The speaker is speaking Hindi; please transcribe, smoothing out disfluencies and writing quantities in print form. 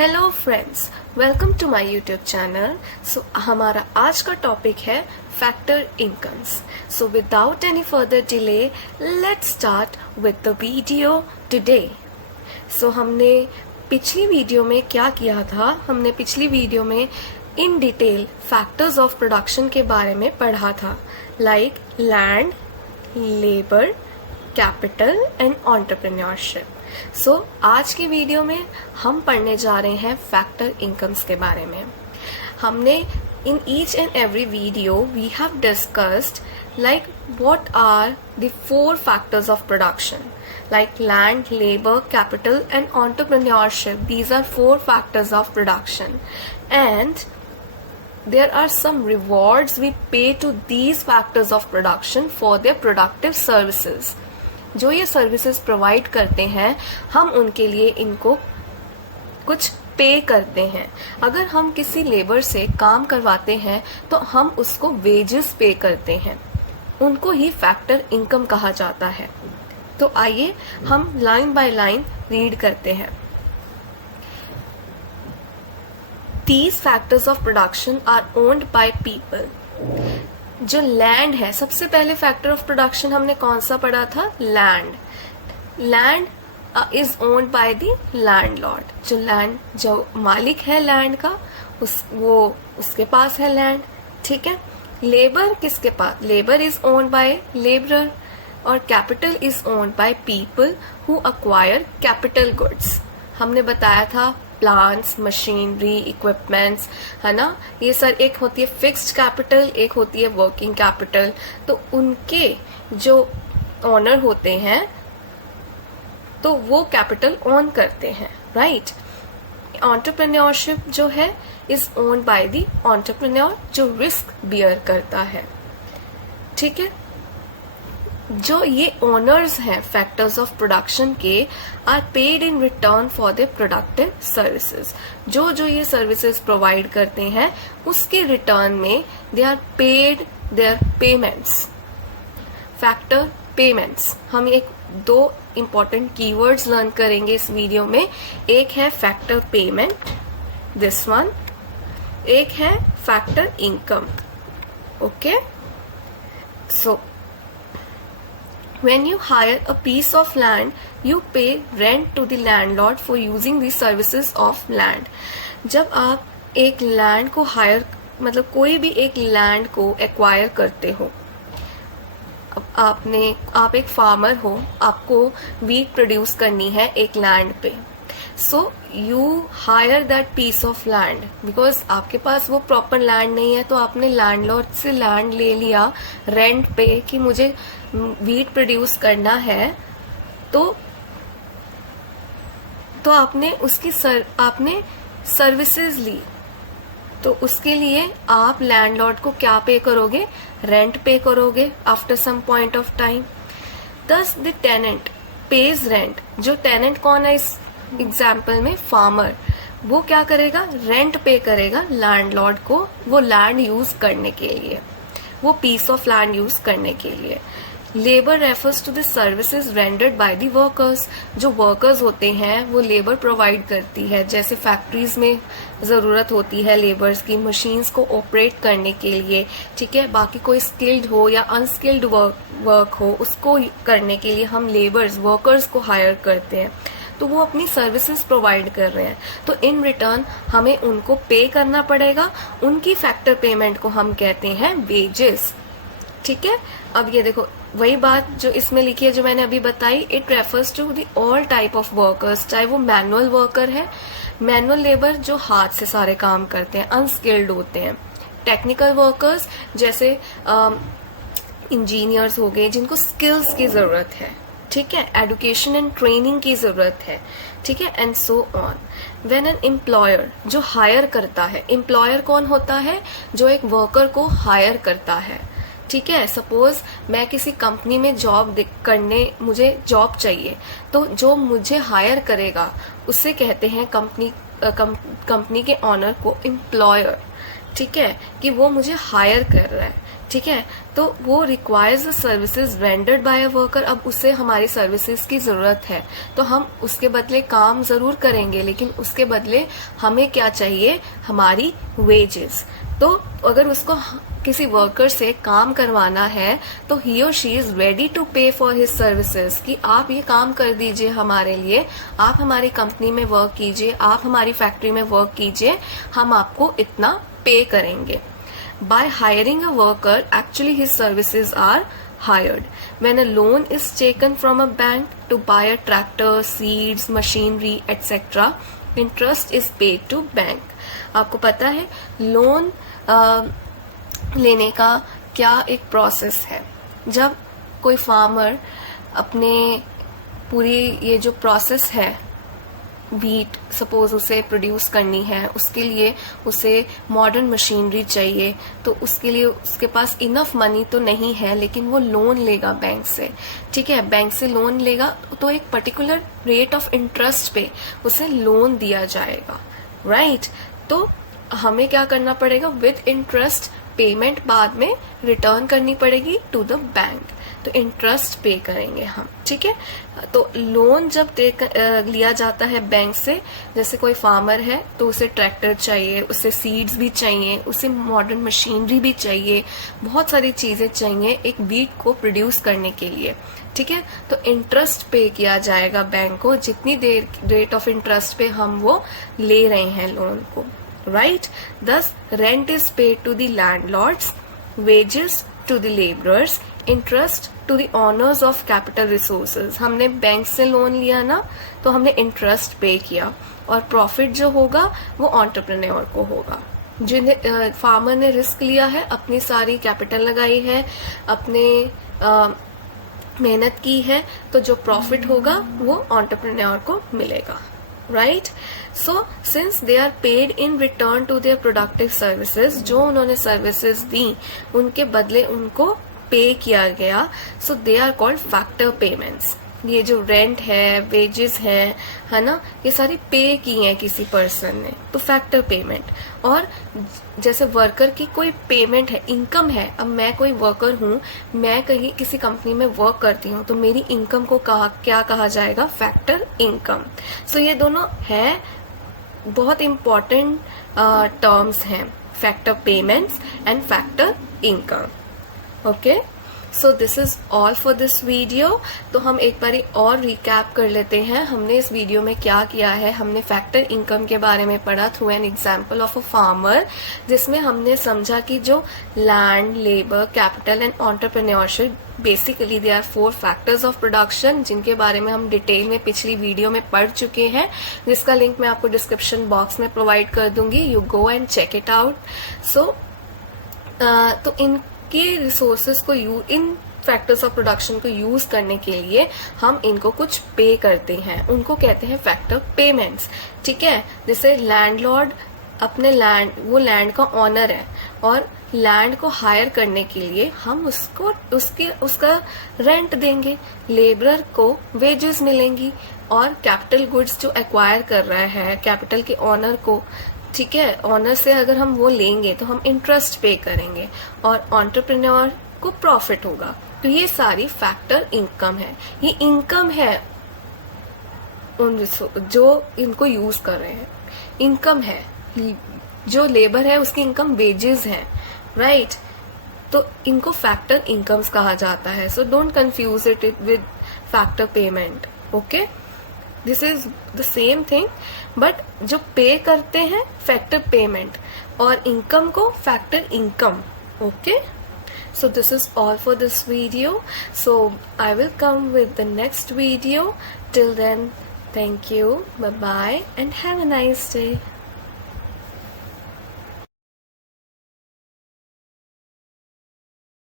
Hello friends, welcome to my YouTube channel. So हमारा आज का टॉपिक है factor incomes. So without any further delay let's start with the video today. So हमने पिछली वीडियो में क्या किया था, हमने पिछली वीडियो में in detail factors of production के बारे में पढ़ा था, like land, labour, capital and entrepreneurship. So आज की वीडियो में हम पढ़ने जा रहे हैं फैक्टर इनकम्स के बारे में। हमने in each and every video we have discussed like what are the 4 factors of production, like land, labor, capital and entrepreneurship. These are 4 factors of production, and there are some rewards we pay to these factors of production for their productive services. जो ये सर्विसेज प्रोवाइड करते हैं हम उनके लिए इनको कुछ पे करते हैं। अगर हम किसी लेबर से काम करवाते हैं तो हम उसको वेजेस पे करते हैं, उनको ही फैक्टर इनकम कहा जाता है। तो आइए हम लाइन बाय लाइन रीड करते हैं। These factors of production are owned by people. जो लैंड है, सबसे पहले फैक्टर ऑफ प्रोडक्शन हमने कौन सा पढ़ा था? Land. Land is owned by the landlord. जो मालिक है लैंड का, उसके पास है लैंड, ठीक है। लेबर किसके पास? Labour is owned by labourer. और capital is owned by people who acquire capital goods. हमने बताया था प्लांट्स, मशीनरी, इक्विपमेंट्स, है ना। ये सर एक होती है फिक्स्ड कैपिटल, एक होती है वर्किंग कैपिटल। तो उनके जो ओनर होते हैं तो वो कैपिटल ओन करते हैं, राइट। एंटरप्रेन्योरशिप जो है is owned by the entrepreneur, जो रिस्क बियर करता है, ठीक है। जो ये ओनर्स हैं फैक्टर्स ऑफ प्रोडक्शन के are paid in return for the productive services. जो ये सर्विसेज प्रोवाइड करते हैं उसके रिटर्न में they are paid their payments, factor payments. हम एक 2 इंपॉर्टेंट कीवर्ड्स लर्न करेंगे इस वीडियो में। एक है फैक्टर पेमेंट, दिस वन, एक है factor income, okay. So when you hire a piece of land, you pay rent to the landlord for using the services of land. जब आप एक लैंड को हायर, मतलब कोई भी एक लैंड को एक्वायर करते हो, अब आप एक फार्मर हो, आपको वीट प्रोड्यूस करनी है एक लैंड पे। So you hire that piece of land because आपके पास वो प्रॉपर लैंड नहीं है, तो आपने लैंडलॉर्ड से लैंड ले लिया रेंट पे कि मुझे वीट प्रोड्यूस करना है। तो आपने आपने सर्विसेज ली, तो उसके लिए आप लैंडलॉर्ड को क्या पे करोगे? रेंट पे करोगे after some point of time. Thus the tenant pays rent. जो टेनेंट कौन है इस एग्जाम्पल में? फार्मर। वो क्या करेगा? रेंट पे करेगा लैंडलॉर्ड को वो लैंड यूज करने के लिए, वो पीस ऑफ लैंड यूज करने के लिए। Labour refers to the services rendered by the workers. जो वर्कर्स होते हैं वो लेबर प्रोवाइड करती है, जैसे फैक्ट्रीज में जरूरत होती है लेबर्स की मशीन्स को ऑपरेट करने के लिए, ठीक है। बाकी कोई स्किल्ड हो या अनस्किल्ड वर्क हो, उसको करने के लिए हम लेबर्स, वर्कर्स को हायर करते हैं, तो वो अपनी सर्विसेज प्रोवाइड कर रहे हैं। तो इन रिटर्न हमें उनको पे करना पड़ेगा। उनकी फैक्टर पेमेंट को हम कहते हैं वेजेस, ठीक है। अब ये देखो, वही बात जो इसमें लिखी है जो मैंने अभी बताई, it refers to the all type of workers, चाहे वो मैनुअल वर्कर है, मैनुअल लेबर जो हाथ से सारे काम करते हैं, अनस्किल्ड होते हैं। टेक्निकल वर्कर्स जैसे इंजीनियर्स हो गए जिनको स्किल्स की जरूरत है, ठीक है, एडुकेशन एंड ट्रेनिंग की जरूरत है, ठीक है, and so on. When an employer जो हायर करता है, एम्प्लॉयर कौन होता है? जो एक वर्कर को हायर करता है, ठीक है। सपोज मैं किसी कंपनी में मुझे जॉब चाहिए, तो जो मुझे हायर करेगा उससे कहते हैं कंपनी के ऑनर को एम्प्लॉयर, ठीक है, कि वो मुझे हायर कर रहा है। ठीक है। तो वो requires the services rendered bye a worker, अब उसे हमारी सर्विसेज की जरूरत है तो हम उसके बदले काम जरूर करेंगे, लेकिन उसके बदले हमें क्या चाहिए, हमारी वेजेस। तो अगर उसको किसी वर्कर से काम करवाना है तो ही और शी इज रेडी टू पे फॉर हिज सर्विसेज, कि आप ये काम कर दीजिए हमारे लिए, आप हमारी कंपनी में वर्क कीजिए, आप हमारी फैक्ट्री में वर्क कीजिए, हम आपको इतना पे करेंगे। By hiring a worker, actually his services are hired. When a loan is taken from a bank to buy a tractor, seeds, machinery, etc., interest is paid to bank. आपको पता है लोन लेने का क्या एक प्रोसेस है। जब कोई फार्मर अपने पूरी ये जो प्रोसेस है, व्हीट सपोज उसे प्रोड्यूस करनी है, उसके लिए उसे मॉडर्न मशीनरी चाहिए, तो उसके लिए उसके पास इनफ मनी तो नहीं है, लेकिन वो लोन लेगा बैंक से। ठीक है, बैंक से लोन लेगा तो एक पर्टिकुलर रेट ऑफ इंटरेस्ट पे उसे लोन दिया जाएगा, राइट। तो हमें क्या करना पड़ेगा, विद इंटरेस्ट पेमेंट बाद में रिटर्न करनी पड़ेगी टू द बैंक, तो इंटरेस्ट पे करेंगे हम। ठीक है, तो लोन जब लिया जाता है बैंक से, जैसे कोई फार्मर है तो उसे ट्रैक्टर चाहिए, उसे सीड्स भी चाहिए, उसे मॉडर्न मशीनरी भी चाहिए, बहुत सारी चीजें चाहिए एक व्हीट को प्रोड्यूस करने के लिए। ठीक है, तो इंटरेस्ट पे किया जाएगा बैंक को, जितनी देर रेट ऑफ इंटरेस्ट पे हम वो ले रहे हैं लोन को, right. Thus rent is paid to the landlords, wages to the labourers, interest to the owners of capital resources. हमने बैंक से लोन लिया ना, तो हमने इंटरेस्ट पे किया, और प्रॉफिट जो होगा वो एंटरप्रेन्योर को होगा। जिन्हें फार्मर ने रिस्क लिया है, अपनी सारी कैपिटल लगाई है, अपने मेहनत की है, तो जो प्रॉफिट होगा वो एंटरप्रेन्योर को मिलेगा, right. So since they are paid in return to their productive services, जो उन्होंने सर्विसेज दी उनके बदले उनको पे किया गया, so they are called factor payments. ये जो रेंट है, वेजेस है ना, ये सारी पे की हैं किसी पर्सन ने, तो फैक्टर पेमेंट। और जैसे वर्कर की कोई पेमेंट है, इनकम है, अब मैं कोई वर्कर हूँ, मैं कहीं किसी कंपनी में वर्क करती हूँ, तो मेरी इनकम को क्या कहा जाएगा, फैक्टर इनकम। सो ये दोनों है बहुत इंपॉर्टेंट टर्म्स हैं, factor payments and factor income. Okay, so this is all for this video. तो हम एक बार और रिकैप कर लेते हैं, हमने इस वीडियो में क्या किया है। हमने फैक्टर इनकम के बारे में पढ़ा through an example of a farmer, जिसमें हमने समझा कि जो land, labour, capital and entrepreneurship, basically they are 4 factors of production, जिनके बारे में हम डिटेल में पिछली वीडियो में पढ़ चुके हैं, जिसका लिंक मैं आपको डिस्क्रिप्शन बॉक्स में प्रोवाइड कर दूंगी। You go and check it out. So तो इनके रिसोर्सेज को इन फैक्टर्स ऑफ प्रोडक्शन को यूज करने के लिए हम इनको कुछ पे करते हैं, उनको कहते हैं फैक्टर पेमेंट्स। ठीक है, जैसे लैंडलॉर्ड अपने लैंड, वो लैंड का ऑनर है, और लैंड को हायर करने के लिए हम उसका रेंट देंगे, लेबरर को वेजेस मिलेंगी, और कैपिटल गुड्स जो एक्वायर कर रहा है कैपिटल के ऑनर को, ठीक है, ऑनर से अगर हम वो लेंगे तो हम इंटरेस्ट पे करेंगे, और एंटरप्रेन्योर को प्रॉफिट होगा। तो ये सारी फैक्टर इनकम है, ये इनकम है उन जो इनको यूज कर रहे हैं, इनकम है। जो लेबर है उसकी इनकम वेजेस है, राइट। तो इनको फैक्टर इनकम्स कहा जाता है। So don't confuse it with factor payment. Okay, this is the same thing, but जो पे करते हैं फैक्टर पेमेंट, और इनकम को factor income. Okay, so this is all for this video. So I will come with the next video. Till then, thank you, bye bye, and have a nice day.